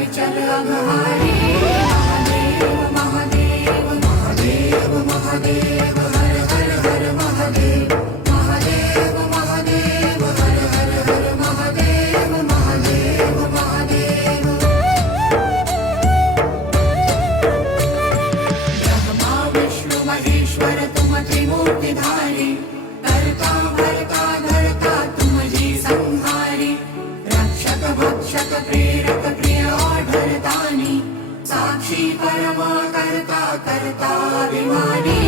विचल अघहारी महादेव महादेव महादेव महादेव हर हर हर महादेव महादेव महादेव हर हर हर महादेव महादेव महादेव ब्रह्मा विष्णु महेश्वर तुम त्रिमूर्तिधारी करता भरता धरता तुम जी संहारी रक्षक भक्षक प्रेरक प्रिय आढळतानी साक्षी परमा करता करता अभिमानी